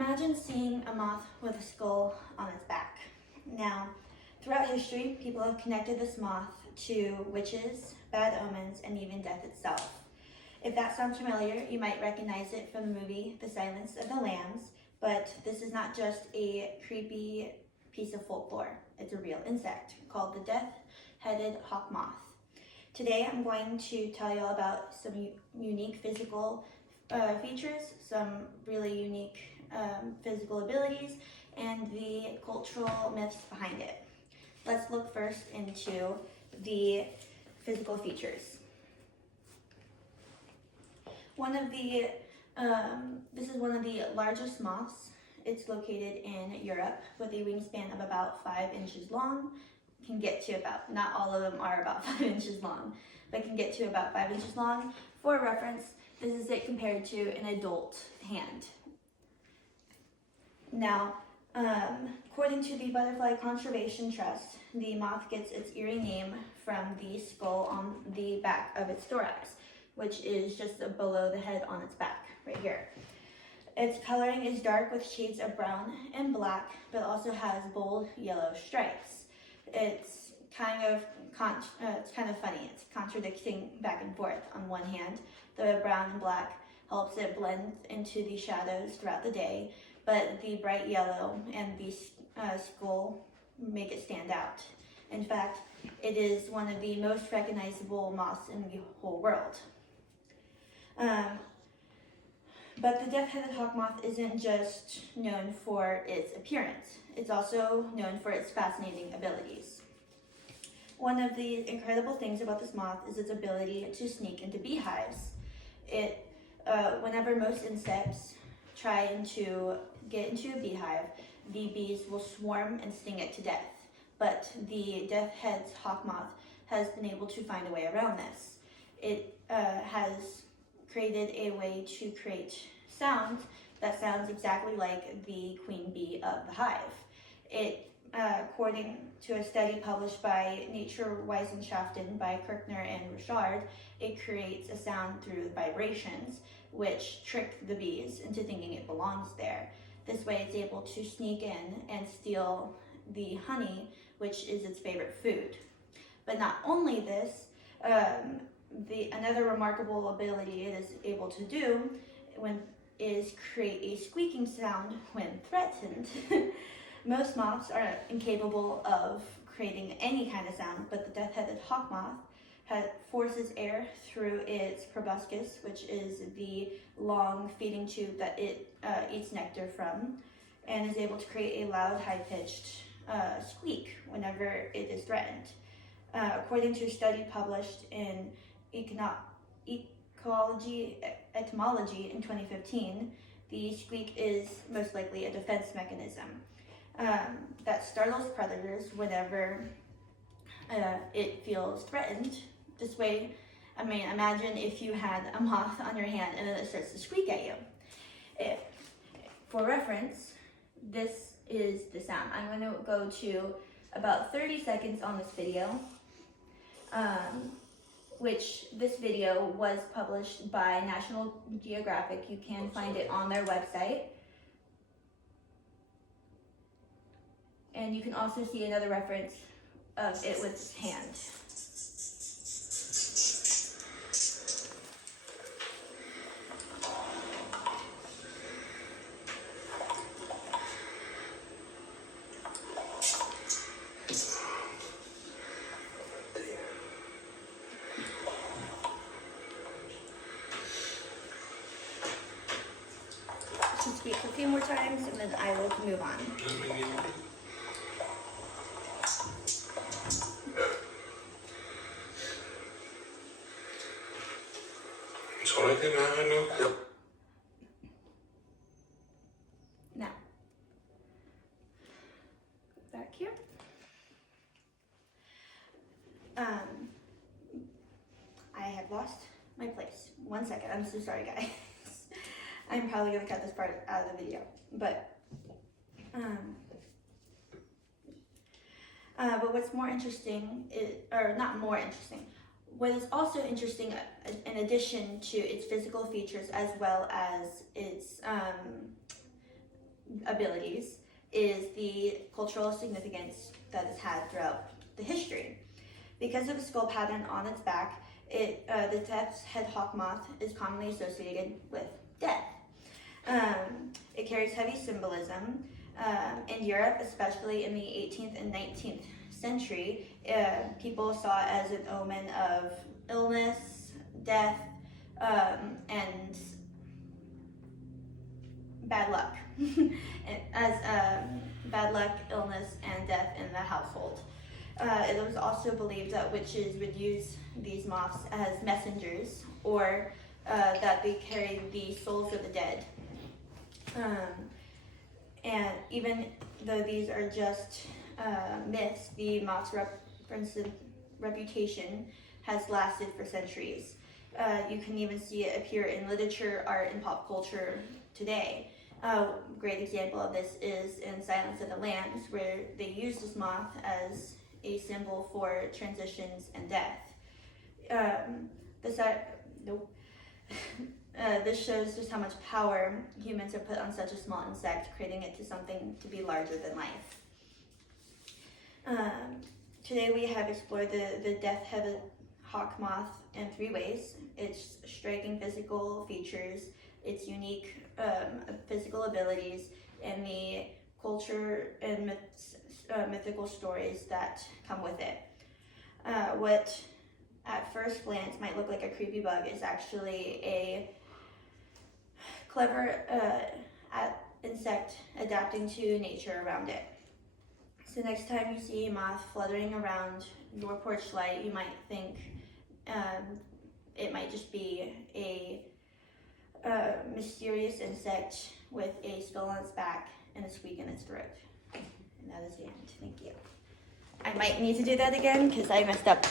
Imagine seeing a moth with a skull on its back. Now, throughout history, people have connected this moth to witches, bad omens, and even death itself. If that sounds familiar, you might recognize it from the movie The Silence of the Lambs, but this is not just a creepy piece of folklore. It's a real insect called the death-headed hawk moth. Today I'm going to tell you all about some unique physical features, some really unique physical abilities, and the cultural myths behind it. Let's look first into the physical features. This is one of the largest moths. It's located in Europe with a wingspan of about 5 inches long. Can get to about, not all of them are about 5 inches long, but can get to about 5 inches long. For reference, this is it compared to an adult hand. Now, according to the Butterfly Conservation Trust, the moth gets its eerie name from the skull on the back of its thorax, which is just below the head on its back, right here. Its coloring is dark with shades of brown and black, but also has bold yellow stripes. It's kind of funny. It's contradicting back and forth. On one hand, the brown and black helps it blend into the shadows throughout the day, but the bright yellow and the skull make it stand out. In fact, it is one of the most recognizable moths in the whole world. But the death-headed hawk moth isn't just known for its appearance. It's also known for its fascinating abilities. One of the incredible things about this moth is its ability to sneak into beehives. Whenever most insects try to get into a beehive, the bees will swarm and sting it to death. But the death-headed hawk moth has been able to find a way around this. It has created a way to create sound that sounds exactly like the queen bee of the hive. According to a study published by Nature Wissenschaften by Kirchner and Richard, it creates a sound through vibrations, which trick the bees into thinking it belongs there. This way it's able to sneak in and steal the honey, which is its favorite food. But not only this, another remarkable ability it is able to do is create a squeaking sound when threatened. Most moths are incapable of creating any kind of sound, but the death-headed hawk moth forces air through its proboscis, which is the long feeding tube that it eats nectar from, and is able to create a loud, high-pitched squeak whenever it is threatened. According to a study published in Etymology in 2015, the squeak is most likely a defense mechanism that startles predators whenever it feels threatened. This way, imagine if you had a moth on your hand and then it starts to squeak at you. For reference, this is the sound. I'm going to go to about 30 seconds on this video, which this video was published by National Geographic. You can find it on their website. And you can also see another reference of it with its hand. She speaks a few more times and then I will move on. Now, back here. I have lost my place. 1 second, I'm so sorry guys. I'm probably gonna cut this part out of the video, but what's more interesting or not more interesting, what is also interesting in addition to its physical features as well as its abilities is the cultural significance that it's had throughout the history. Because of the skull pattern on its back, the death's head hawk moth is commonly associated with death. It carries heavy symbolism. In Europe, especially in the 18th and 19th century, people saw it as an omen of illness, death, and bad luck. As bad luck, illness, and death in the household. It was also believed that witches would use these moths as messengers, or that they carried the souls of the dead. And even though these are just myths, the moth's reputation has lasted for centuries. You can even see it appear in literature, art, and pop culture today. A great example of this is in Silence of the Lambs, where they use this moth as a symbol for transitions and death. This shows just how much power humans have put on such a small insect, creating it to something to be larger than life. Today we have explored the death-headed hawk moth in 3 ways: its striking physical features, its unique physical abilities, and the culture and mythical stories that come with it. What at first glance might look like a creepy bug is actually a clever insect adapting to nature around it. So next time you see a moth fluttering around your porch light, you might think it might just be a mysterious insect with a skull on its back and a squeak in its throat. And that is the end. Thank you. I might need to do that again because I messed up